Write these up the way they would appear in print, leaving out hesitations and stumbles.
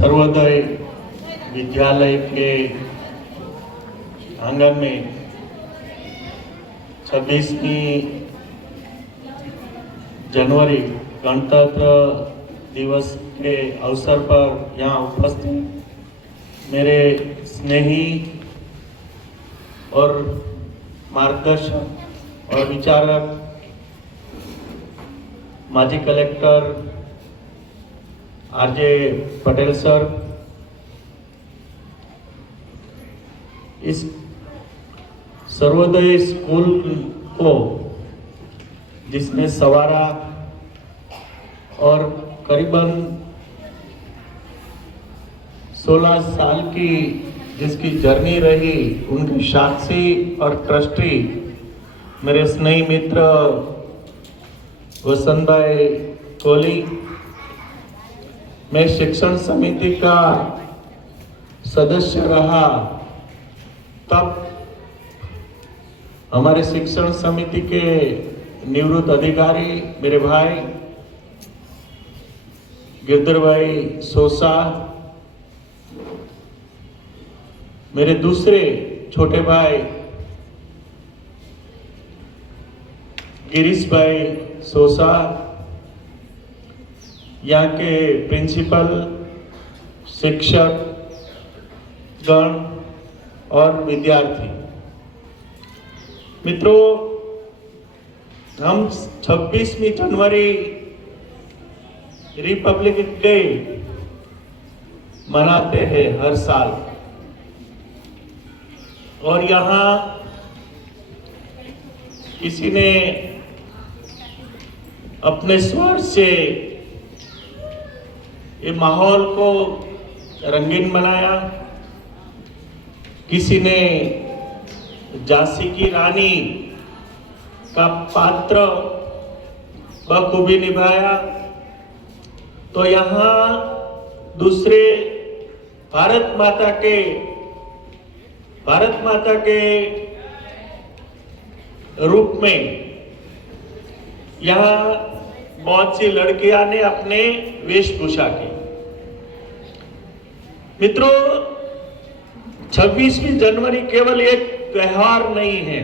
सर्वोदय विद्यालय के आंगन में 26वीं जनवरी गणतंत्र दिवस के अवसर पर यहाँ उपस्थित मेरे स्नेही और मार्गदर्शक और विचारक माजी कलेक्टर आरजे पटेल सर, इस सर्वोदय स्कूल को जिसमें सवारा और करीबन 16 साल की जिसकी जर्नी रही, उनके साक्षी और ट्रस्टी मेरे स्नेही मित्र वसंत भाई कोहली, मैं शिक्षण समिति का सदस्य रहा, तब हमारे शिक्षण समिति के निवृत्त अधिकारी मेरे भाई गिरधर भाई सोसा, मेरे दूसरे छोटे भाई गिरीश भाई सोसा, यहाँ के प्रिंसिपल, शिक्षक गण और विद्यार्थी मित्रों, हम 26वीं जनवरी रिपब्लिक डे मनाते हैं हर साल, और यहाँ किसी ने अपने स्वर से ये माहौल को रंगीन बनाया, किसी ने झांसी की रानी का पात्र बखूबी निभाया, तो यहाँ दूसरे भारत माता के रूप में यहाँ बहुत सी लड़कियां ने अपने वेशभूषा की। मित्रों, 26वीं जनवरी केवल एक त्योहार नहीं है,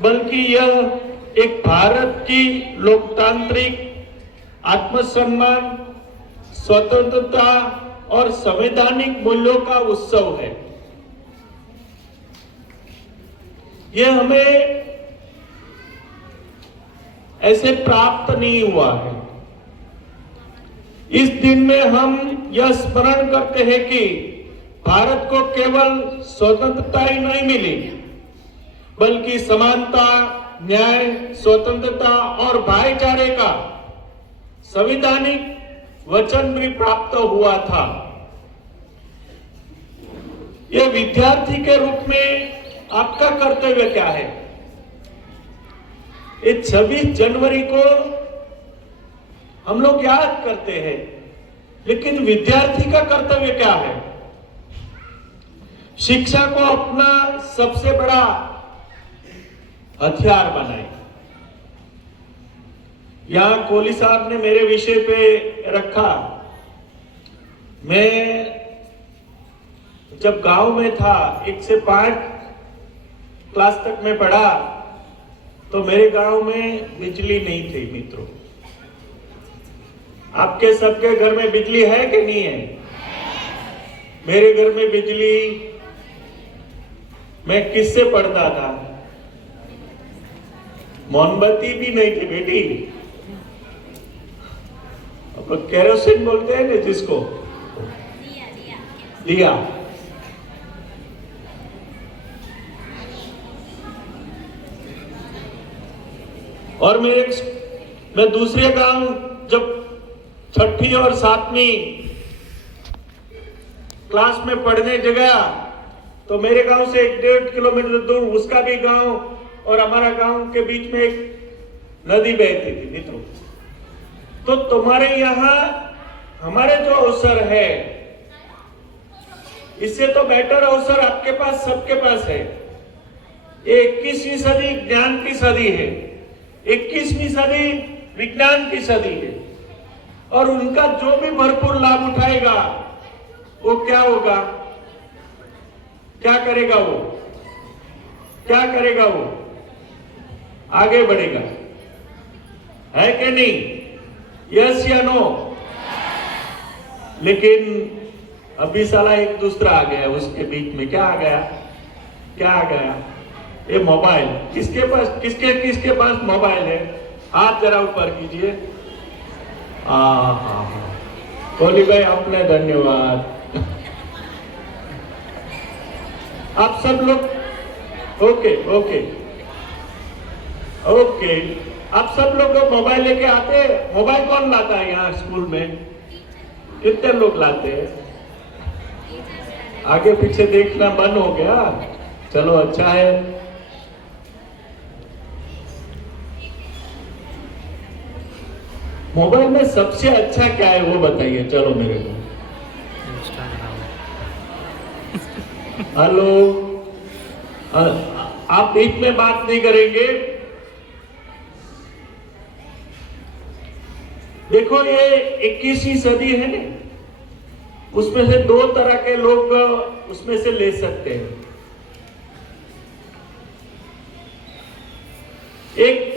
बल्कि यह एक भारत की लोकतांत्रिक आत्मसम्मान, स्वतंत्रता और संवैधानिक मूल्यों का उत्सव है। यह हमें ऐसे प्राप्त नहीं हुआ है। इस दिन में हम यह स्मरण करते हैं कि भारत को केवल स्वतंत्रता ही नहीं मिली, बल्कि समानता, न्याय, स्वतंत्रता और भाईचारे का संवैधानिक वचन भी प्राप्त हुआ था। यह विद्यार्थी के रूप में आपका कर्तव्य क्या है? इस 26 जनवरी को हम लोग याद करते हैं, लेकिन विद्यार्थी का कर्तव्य क्या है? शिक्षा को अपना सबसे बड़ा हथियार बनाए। यहां कोहली साहब ने मेरे विषय पे रखा। मैं जब गांव में था, 1 से 5 क्लास तक में पढ़ा, तो मेरे गांव में बिजली नहीं थी। मित्रों, आपके सबके घर में बिजली है कि नहीं है? मेरे घर में बिजली, मैं किससे पढ़ता था? मोमबत्ती भी नहीं थी बेटी, अब केरोसिन बोलते हैं ना जिसको, दिया। और मैं दूसरे गांव जब 6ठी और 7वीं क्लास में पढ़ने गया, तो मेरे गांव से 1.5 किलोमीटर दूर उसका भी गांव और हमारा गांव के बीच में एक नदी बहती थी। मित्रों, तो तुम्हारे यहाँ हमारे जो अवसर है, इससे तो बेटर अवसर आपके पास, सबके पास है। 21वीं सदी ज्ञान की सदी है, 21वीं सदी विज्ञान की सदी है, और उनका जो भी भरपूर लाभ उठाएगा वो क्या होगा, क्या करेगा वो, क्या करेगा वो, आगे बढ़ेगा, है कि नहीं? यस या नो? लेकिन अभी साला एक दूसरा आ गया उसके बीच में। क्या आ गया, क्या आ गया? ये मोबाइल। किसके पास, किसके किसके पास मोबाइल है? हाथ जरा ऊपर कीजिए। हाँ, कोहली भाई आपने धन्यवाद। आप सब लोग ओके ओके ओके, आप सब लोग मोबाइल लेके आते हैं? मोबाइल कौन लाता है यहाँ स्कूल में? कितने लोग लाते हैं? आगे पीछे देखना बंद हो गया, चलो अच्छा है। मोबाइल में सबसे अच्छा क्या है वो बताइए, चलो मेरे को। हेलो, आप बीच में बात नहीं करेंगे? देखो ये 21वीं सदी है ना, उसमें से दो तरह के लोग उसमें से ले सकते हैं।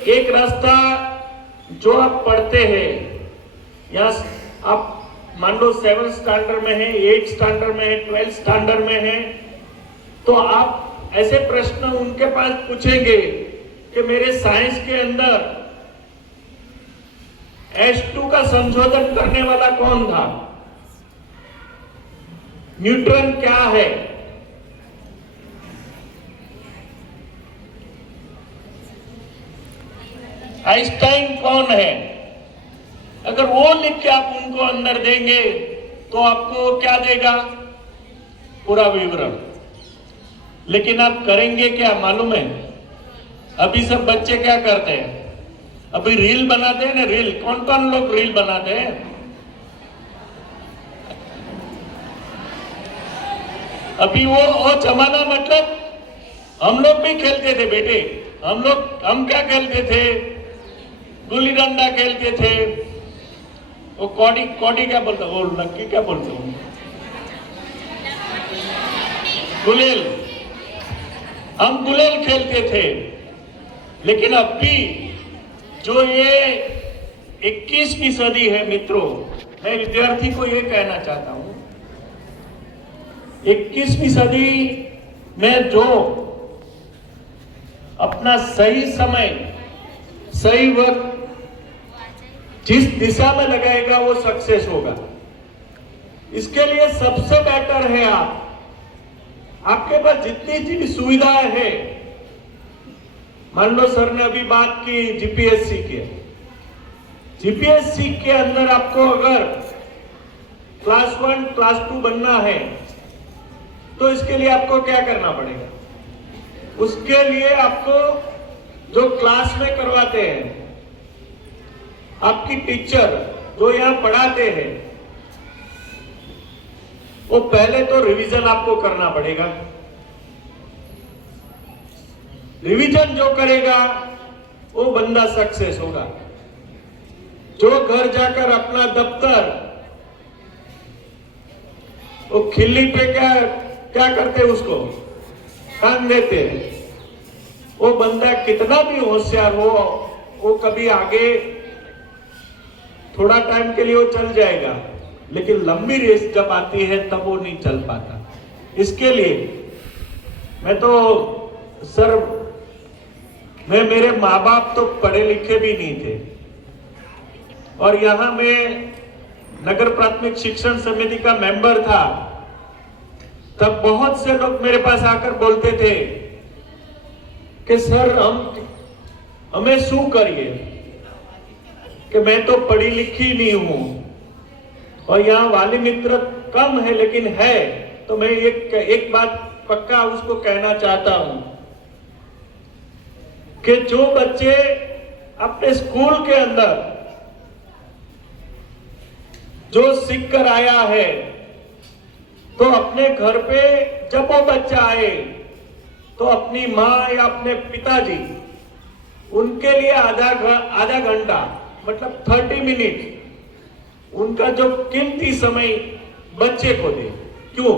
एक रास्ता जो आप पढ़ते हैं, या आप मान लो 7th स्टैंडर्ड में है, 8th स्टैंडर्ड में है, 12th स्टैंडर्ड में है, तो आप ऐसे प्रश्न उनके पास पूछेंगे कि मेरे साइंस के अंदर H2 का संशोधन करने वाला कौन था, न्यूट्रॉन क्या है, आइंस्टाइन कौन है। अगर वो लिख के आप उनको अंदर देंगे तो आपको क्या देगा, पूरा विवरण। लेकिन आप करेंगे क्या मालूम है? अभी सब बच्चे क्या करते हैं, अभी रील बनाते हैं ना, रील। कौन कौन लोग रील बनाते हैं? अभी वो जमाना, मतलब हम लोग भी खेलते थे बेटे। हम क्या खेलते थे? गुल्ली डंडा खेलते थे। वो कौड़ी क्या बोलता, वो लक्की क्या बोलते हो, गुलेल। हम गुलेल खेलते थे। लेकिन अब भी जो ये 21वीं सदी है मित्रों, मैं विद्यार्थी को ये कहना चाहता हूं, 21वीं सदी में जो अपना सही समय, सही वक्त जिस दिशा में लगाएगा वो सक्सेस होगा। इसके लिए सबसे बेटर है आपके पास जितनी सुविधाएं हैं। मान लो सर ने अभी बात की जीपीएससी की। जीपीएससी के अंदर आपको अगर क्लास 1 क्लास 2 बनना है तो इसके लिए आपको क्या करना पड़ेगा? उसके लिए आपको जो क्लास में करवाते हैं, आपकी टीचर जो यहां पढ़ाते हैं, वो पहले तो रिवीजन आपको करना पड़ेगा। रिवीजन जो करेगा वो बंदा सक्सेस होगा। जो घर जाकर अपना दफ्तर, वो खिल्ली पे क्या करते उसको टांग देते हैं, वो बंदा कितना भी होशियार हो, वो कभी आगे थोड़ा टाइम के लिए वो चल जाएगा, लेकिन लंबी रेस जब आती है तब वो नहीं चल पाता। इसके लिए मैं तो सर, मेरे माँ बाप तो पढ़े लिखे भी नहीं थे, और यहां मैं नगर प्राथमिक शिक्षण समिति का मेंबर था। तब बहुत से लोग मेरे पास आकर बोलते थे कि सर हमें शू करिए, कि मैं तो पढ़ी लिखी नहीं हूं और यहाँ वाली मित्र कम है, लेकिन है। तो मैं एक बात पक्का उसको कहना चाहता हूं कि जो बच्चे अपने स्कूल के अंदर जो सीख कर आया है, तो अपने घर पे जब वो बच्चा आए तो अपनी माँ या अपने पिताजी उनके लिए आधा घंटा, मतलब 30 मिनट, उनका जो कीमती समय बच्चे को दे। क्यों?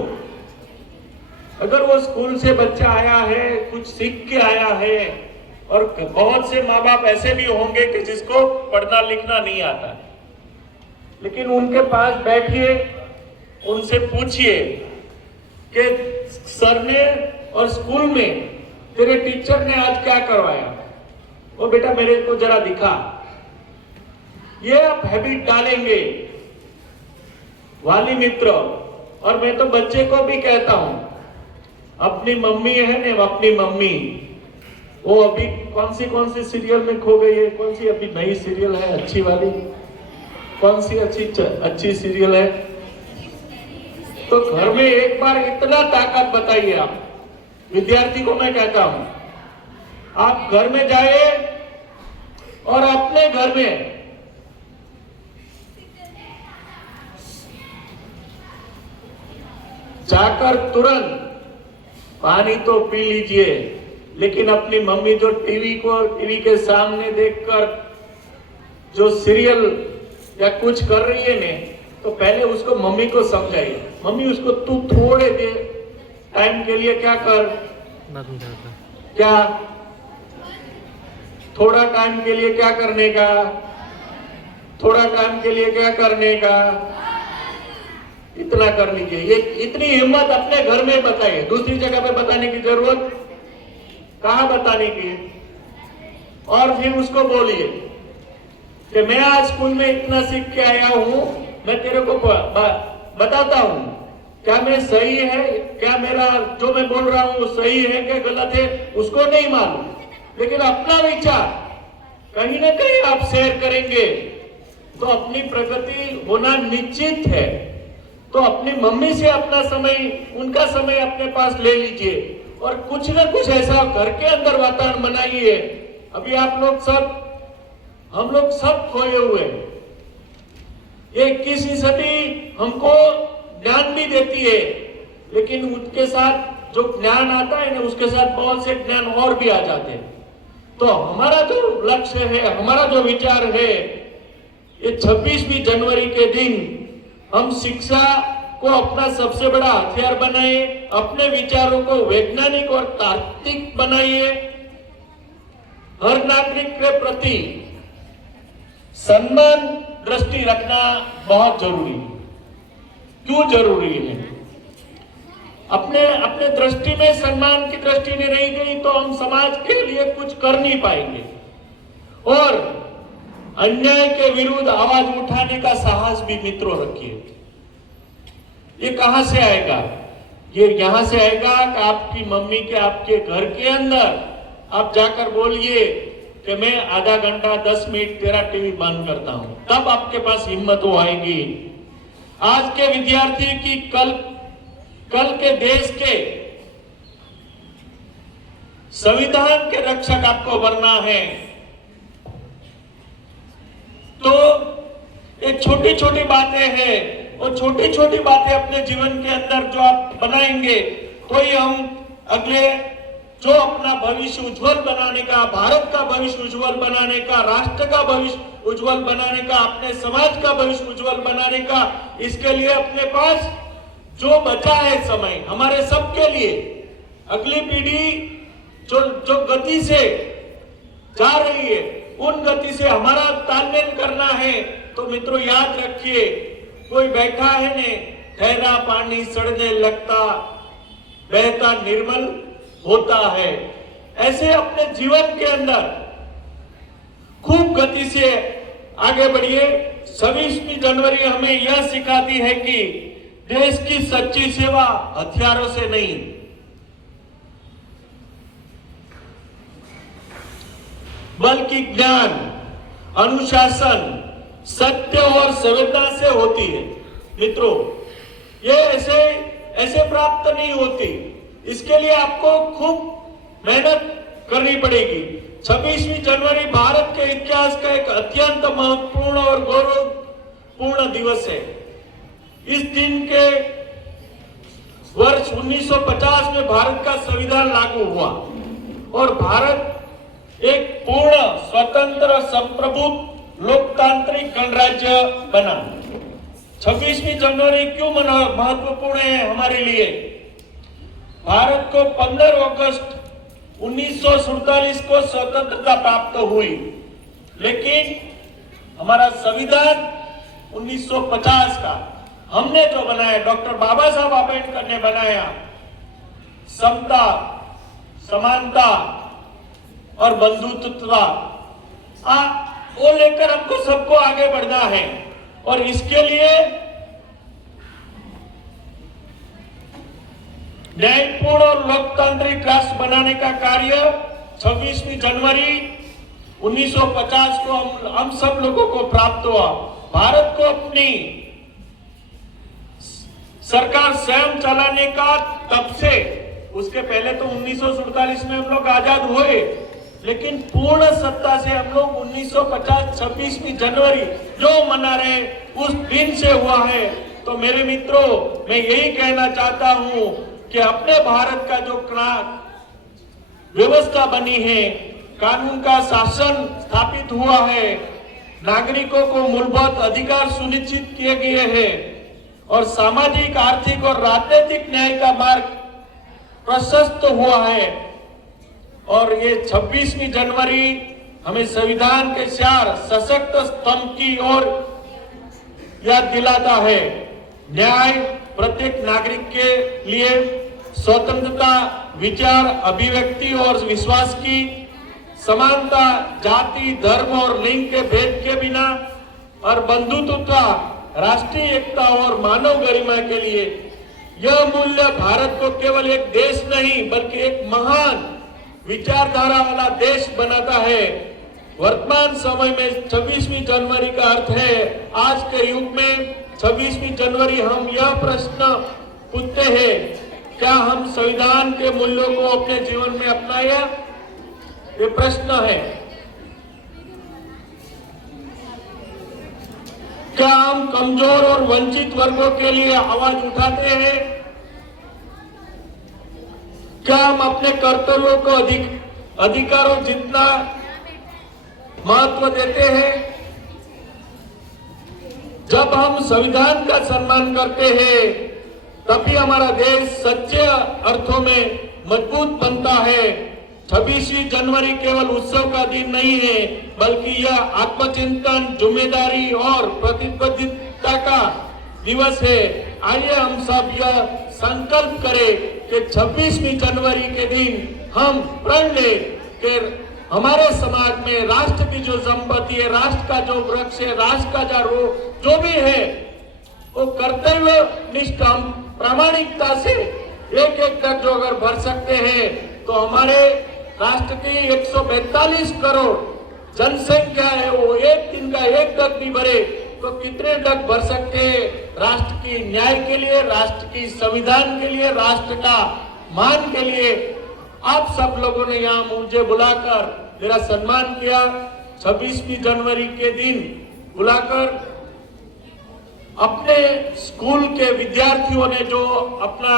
अगर वो स्कूल से बच्चा आया है, कुछ सीख के आया है, और बहुत से माँ बाप ऐसे भी होंगे कि जिसको पढ़ना लिखना नहीं आता, लेकिन उनके पास बैठिए, उनसे पूछिए कि सर ने और स्कूल में तेरे टीचर ने आज क्या करवाया, वो बेटा मेरे को जरा दिखा। ये आप हैबिट डालेंगे वाली मित्र। और मैं तो बच्चे को भी कहता हूं, अपनी मम्मी है ना, अपनी मम्मी, वो अभी कौन सी सीरियल में खो गई है, कौन सी अभी नई सीरियल है अच्छी वाली, कौन सी अच्छी सीरियल है? तो घर में एक बार इतना ताकत बताइए आप। विद्यार्थी को मैं कहता हूं, आप घर में जाए और अपने घर में जाकर तुरंत पानी तो पी लीजिए, लेकिन अपनी मम्मी जो टीवी के सामने देखकर जो सीरियल या कुछ कर रही है ने, तो पहले उसको मम्मी को समझाइए, मम्मी उसको तू थोड़े देर टाइम के लिए क्या कर, क्या थोड़ा टाइम के लिए क्या करने का, थोड़ा टाइम के लिए क्या करने का, इतना कर लीजिए। ये इतनी हिम्मत अपने घर में बताइए, दूसरी जगह पे बताने की जरूरत कहां बताने की। और फिर उसको बोलिए कि मैं आज स्कूल में इतना सीख के आया हूं, मैं तेरे को बताता हूं, क्या मैं सही है, क्या मेरा जो मैं बोल रहा हूं सही है क्या गलत है, उसको नहीं मालूम, लेकिन अपना विचार कहीं ना कहीं आप शेयर करेंगे तो अपनी प्रगति होना निश्चित है। तो अपनी मम्मी से अपना समय, उनका समय अपने पास ले लीजिए और कुछ ना कुछ ऐसा घर के अंदर वातावरण बनाइए। अभी आप लोग सब, हम लोग सब खोए हुए हैं। ये 21वीं सदी हमको ज्ञान भी देती है, लेकिन उसके साथ जो ज्ञान आता है ना, उसके साथ बहुत से ज्ञान और भी आ जाते हैं। तो हमारा जो लक्ष्य है, हमारा जो विचार है, ये 26वीं जनवरी के दिन हम शिक्षा को अपना सबसे बड़ा हथियार बनाए, अपने विचारों को वैज्ञानिक और तार्किक बनाइए। हर नागरिक के प्रति सम्मान दृष्टि रखना बहुत जरूरी है। क्यों जरूरी है? अपने दृष्टि में सम्मान की दृष्टि नहीं रही गई तो हम समाज के लिए कुछ कर नहीं पाएंगे। और अन्याय के विरुद्ध आवाज उठाने का साहस भी मित्रों रखिए। ये कहां से आएगा? ये यहां से आएगा कि आपकी मम्मी के, आपके घर के अंदर आप जाकर बोलिए कि मैं आधा घंटा 10 मिनट तेरा टीवी बंद करता हूं, तब आपके पास हिम्मत हो आएगी। आज के विद्यार्थी की कल के देश के संविधान के रक्षक आपको बनना है। तो ये छोटी छोटी बातें हैं, और छोटी छोटी बातें अपने जीवन के अंदर जो आप बनाएंगे तो ही हम अगले जो अपना भविष्य उज्जवल बनाने का, भारत का भविष्य उज्जवल बनाने का, राष्ट्र का भविष्य उज्जवल बनाने का, अपने समाज का भविष्य उज्जवल बनाने का, इसके लिए अपने पास जो बचा है समय हमारे सबके लिए, अगली पीढ़ी जो गति से जा रही है उन गति से हमारा तालमेल करना है। तो मित्रों याद रखिए, कोई बैठा है ने, ठहरा पानी सड़ने लगता, बहता निर्मल होता है। ऐसे अपने जीवन के अंदर खूब गति से आगे बढ़िए। 26वीं जनवरी हमें यह सिखाती है कि देश की सच्ची सेवा हथियारों से नहीं, बल्कि ज्ञान, अनुशासन, सत्य और संवेदना से होती है। मित्रों, ये ऐसे प्राप्त नहीं होती, इसके लिए आपको खूब मेहनत करनी पड़ेगी। 26वीं जनवरी भारत के इतिहास का एक अत्यंत महत्वपूर्ण और गौरवपूर्ण दिवस है। इस दिन के वर्ष 1950 में भारत का संविधान लागू हुआ और भारत एक पूर्ण स्वतंत्र संप्रभुत्व लोकतांत्रिक गणराज्य बना। 26वीं जनवरी क्यों महत्वपूर्ण है हमारे लिए? भारत को 15 अगस्त 1947 को स्वतंत्रता प्राप्त हुई, लेकिन हमारा संविधान 1950 का हमने जो बनाया, डॉक्टर बाबा साहब आंबेडकर ने बनाया, समता, समानता और बंधुत्व, वो लेकर हमको सबको आगे बढ़ना है। और इसके लिए न्यायपूर्ण और लोकतांत्रिक राष्ट्र बनाने का कार्य 26वीं जनवरी 1950 को हम सब लोगों को प्राप्त हुआ। भारत को अपनी सरकार स्वयं चलाने का तब से, उसके पहले तो 1947 में हम लोग आजाद हुए, लेकिन पूर्ण सत्ता से हम लोग 1950 26वीं जनवरी जो मना रहे उस दिन से हुआ है। तो मेरे मित्रों, मैं यही कहना चाहता हूं कि अपने भारत का जो व्यवस्था बनी है, कानून का शासन स्थापित हुआ है, नागरिकों को मूलभूत अधिकार सुनिश्चित किए गए हैं और सामाजिक, आर्थिक और राजनीतिक न्याय का मार्ग प्रशस्त हुआ है। और ये 26वीं जनवरी हमें संविधान के 4 सशक्त स्तंभ की ओर याद दिलाता है। न्याय, प्रत्येक नागरिक के लिए स्वतंत्रता, विचार, अभिव्यक्ति और विश्वास की, समानता, जाति, धर्म और लिंग के भेद के बिना, और बंधुत्व, राष्ट्रीय एकता और मानव गरिमा के लिए। यह मूल्य भारत को केवल एक देश नहीं बल्कि एक महान विचारधारा वाला देश बनाता है। वर्तमान समय में 26वीं जनवरी का अर्थ है, आज के युग में 26वीं जनवरी हम यह प्रश्न पूछते हैं, क्या हम संविधान के मूल्यों को अपने जीवन में अपनाया? ये प्रश्न है। क्या हम कमजोर और वंचित वर्गों के लिए आवाज उठाते हैं? क्या हम अपने कर्तव्यों को अधिकारों जितना महत्व देते हैं? जब हम संविधान का सम्मान करते हैं, तभी हमारा देश सच्चे अर्थों में मजबूत बनता है। 26वीं जनवरी केवल उत्सव का दिन नहीं है, बल्कि यह आत्मचिंतन, जिम्मेदारी और प्रतिबद्धता का दिवस है। आइए हम सब यह संकल्प करें कि 26वीं जनवरी के दिन हम प्रण लें कि हमारे समाज में राष्ट्र की जो संपत्ति है, राष्ट्र का जो वृक्ष है, राष्ट्र का जो भी है, वो कर्तव्य निष्ठ हम प्रामाणिकता से एक एक तक जो अगर भर सकते हैं, तो हमारे राष्ट्र की 142 करोड़ जनसंख्या है, वो एक दिन का एक तक भी भरे तो कितने तक भर सकते हैं? राष्ट्र की न्याय के लिए, राष्ट्र की संविधान के लिए, राष्ट्र का मान के लिए। आप सब लोगों ने यहाँ मुझे बुलाकर मेरा सम्मान किया। 26वीं जनवरी के दिन बुलाकर अपने स्कूल के विद्यार्थियों ने जो अपना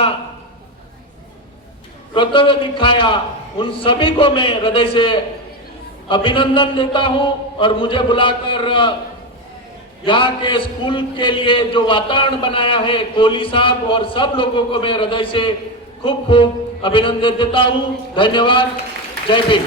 कर्तव्य दिखाया, उन सभी को मैं हृदय से अभिनंदन देता हूं। और मुझे बुलाकर यहाँ के स्कूल के लिए जो वातावरण बनाया है, कोहली साहब और सब लोगों को मैं हृदय से खूब खूब अभिनंदन देता हूं। धन्यवाद। जय भीम।